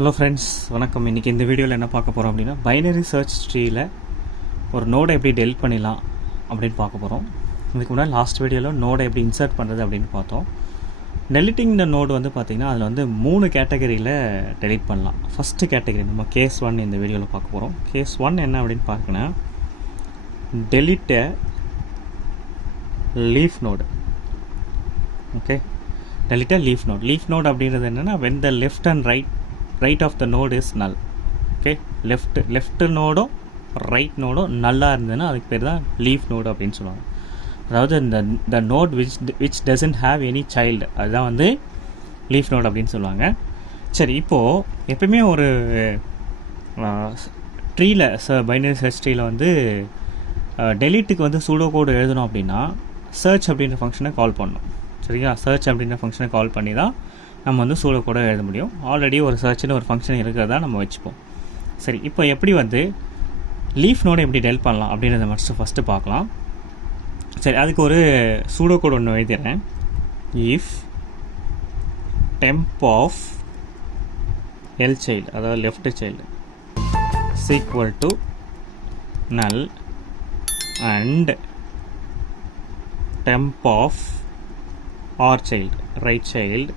Hello friends, வணக்கம். இன்றைக்கி இந்த வீடியோவில் என்ன பார்க்க போகிறோம் அப்படின்னா, பைனரி சர்ச் ட்ரீயில் ஒரு நோடை எப்படி டெலிட் பண்ணிடலாம் அப்படின்னு பார்க்க போகிறோம். இதுக்கு முன்னாடி லாஸ்ட் வீடியோவில் நோடை எப்படி இன்சர்ட் பண்ணுறது அப்படின்னு பார்த்தோம். டெலிட்டிங் இந்த நோடு வந்து பார்த்திங்கன்னா அதில் வந்து 3 கேட்டகரியில் டெலிட் பண்ணலாம். ஃபஸ்ட்டு கேட்டகரி நம்ம கேஸ் 1 இந்த வீடியோவில் பார்க்க போகிறோம். கேஸ் 1 என்ன அப்படின்னு பார்க்கணுன்னா, delete leaf node. Okay, delete leaf node. Leaf node அப்படின்றது என்னென்னா, when the left and right of the node is null. Okay, left நோடும் ரைட் நோடும் நல்லாக இருந்ததுன்னா அதுக்கு பேர் தான் லீஃப் நோடு அப்படின்னு சொல்லுவாங்க. அதாவது இந்த node which doesn't have any child, அதுதான் வந்து லீஃப் நோட் அப்படின்னு சொல்லுவாங்க. சரி, இப்போது எப்பயுமே ஒரு ட்ரீயில் பைனரி சர்ச் ட்ரீயில் வந்து டெலிட்டுக்கு வந்து சூடோ கோடு எழுதணும் அப்படின்னா சர்ச் அப்படின்ற ஃபங்க்ஷனை கால் பண்ணணும். சரிங்களா? சர்ச் அப்படின்ற ஃபங்க்ஷனை கால் பண்ணி தான் நம்ம வந்து சூடோ கோடை எழுத முடியும். ஆல்ரெடி ஒரு சர்ச்னு ஒரு ஃபங்க்ஷன் இருக்கிறதா நம்ம வச்சுப்போம். சரி, இப்போ எப்படி வந்து லீஃப் நோடை எப்படி டெலிட் பண்ணலாம் அப்படின்றத ஃபஸ்ட்டு பார்க்கலாம். சரி, அதுக்கு ஒரு சூடோ கோட் ஒன்று எழுதிடுறேன். If temp of L child, அதாவது left child, equal to null and temp of R child, right child,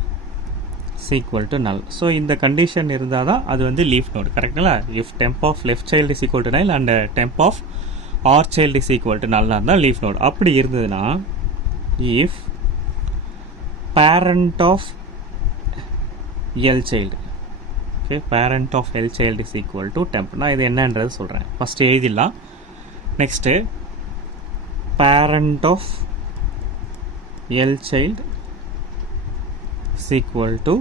equal to null. So இந்த கண்டிஷன் இருந்தால் தான் அது வந்து லீஃப் நோடு. கரெக்டுங்களா? If temp of left child is equal to null and temp of R child is equal to நல்லா இருந்தால் leaf node. அப்படி இருந்ததுன்னா if parent of L child, okay, parent of L child is equal to temp. நான் இது என்னன்றது சொல்கிறேன். First எழுதிடலாம். Next parent of L child is equal to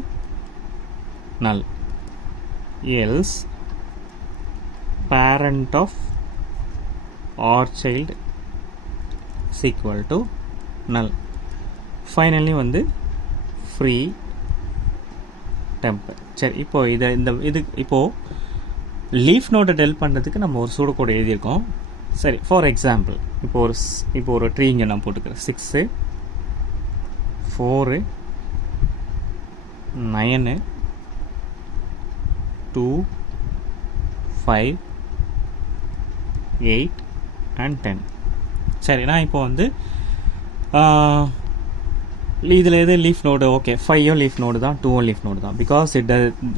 null, else parent of R child is equal to null. Finally வந்து free temp. சரி, இப்போ இது இப்போது லீஃப் நோட்டை டெலிட் பண்ணுறதுக்கு நம்ம ஒரு சூடோ கோடு எழுதியிருக்கோம். சரி, ஃபார் எக்ஸாம்பிள் இப்போ ஒரு ட்ரீ இங்கே நான் போட்டுக்கிறேன். 6 4 9 2 5 8 and 10. சரி, நான் இப்போ வந்து இதில் எது leaf node? Okay, 5 leaf node தான், 2 லீஃப் நோடு தான். Because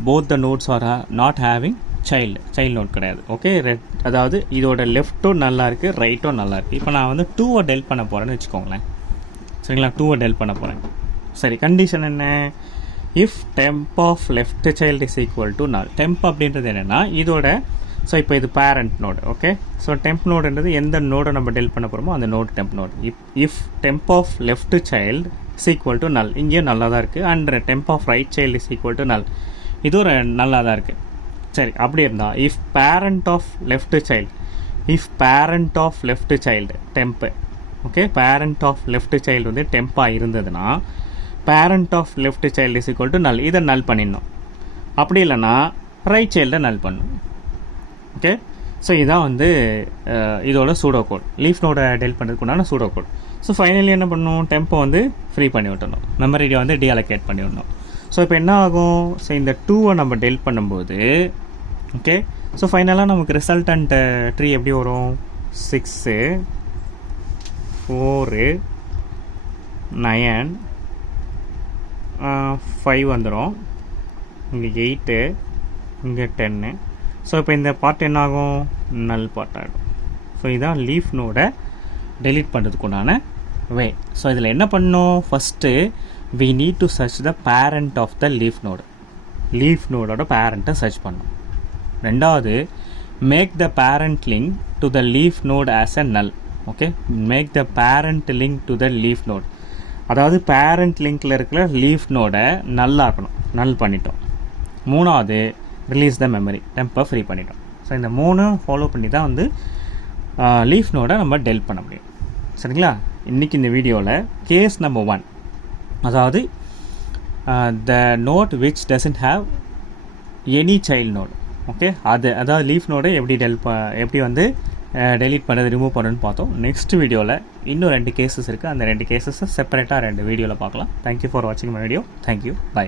both the nodes are not having child node கிடையாது. ஓகே, அதாவது இதோட லெஃப்ட்டும் நல்லா இருக்குது, ரைட்டும் நல்லா இருக்குது. இப்போ நான் வந்து 2 டெலிட் பண்ண போகிறேன்னு வச்சுக்கோங்களேன். சரிங்களா? 2 டெலிட் பண்ண போகிறேன். சரி, கண்டிஷன் என்ன? If temp of left child is equal to null. Temp அப்படின்றது என்னென்னா இதோட, ஸோ இப்போ இது parent node. Okay, so temp நோடுன்றது எந்த நோடை நம்ம டெலிட் பண்ண போகிறோமோ அந்த node temp node. If temp of left child is equal to null, இங்கேயும் நல்லா தான் இருக்குது. And temp of right child is equal to null, இது ஒரு நல்லா தான் இருக்குது. சரி, அப்படி இருந்தால் if parent of left child temp, okay, parent of left child வந்து டெம்ப்பாக இருந்ததுன்னா parent of left child is equal to null, இதை நல் பண்ணிடணும். அப்படி இல்லைன்னா ரைட் சைல்டை நல் பண்ணணும். ஓகே, ஸோ இதான் வந்து இதோட சூடோ கோட், லீஃப் நோடை டெலிட் பண்ணுறதுக்கு உண்டான சூடோ கோட். ஸோ ஃபைனலி என்ன பண்ணணும்? டெம்போ வந்து ஃப்ரீ பண்ணி விட்டணும், மெமரியை வந்து டீஅலோகேட் பண்ணி விடணும். ஸோ இப்போ என்ன ஆகும்? ஸோ இந்த 2 நம்ம டெலிட் பண்ணும்போது, ஓகே, ஸோ ஃபைனலாக நமக்கு ரிசல்டன்ட் ட்ரீ எப்படி வரும்? 6 4 9 5 வந்துடும், இங்கே 8, இங்கே 10. ஸோ இப்போ இந்த பார்ட் என்ன ஆகும்? நல் பார்ட் ஆகிடும். ஸோ இதுதான் லீஃப் நோடை டெலிட் பண்ணுறதுக்கு உண்டான வே. ஸோ இதில் என்ன பண்ணணும்? First we need to search the parent of the leaf node. Leaf நோடோட பேரண்ட்டை சர்ச் பண்ணணும். ரெண்டாவது, make the parent link to the leaf node as a null. Okay, make the parent link to the leaf node, அதாவது parent லிங்க்கில் இருக்கிற leaf நோடை நல்லாக்கணும், null பண்ணிட்டோம். மூணாவது, ரிலீஸ் த மெமரி, டெம்பை ஃப்ரீ பண்ணிட்டோம். ஸோ இந்த 3 ஃபாலோ பண்ணி தான் வந்து லீஃப் நோடை நம்ம டெலிட் பண்ண முடியும். சரிங்களா? இன்றைக்கி இந்த வீடியோவில் கேஸ் நம்பர் 1, அதாவது the node which doesn't have any child node. Okay, அதாவது லீஃப் நோடை எப்படி வந்து டெலீட் பண்ணுறது, ரிமூவ் பண்ணுன்னு பார்த்தோம். நெக்ஸ்ட் வீடியோவில் இன்னும் 2 கேசஸ் இருக்குது. அந்த 2 கேசஸை செப்பரேட்டாக 2 வீடியோவில் பார்க்கலாம். தேங்க்யூ ஃபார் வாட்சிங் மை வீடியோ. Thank you, by.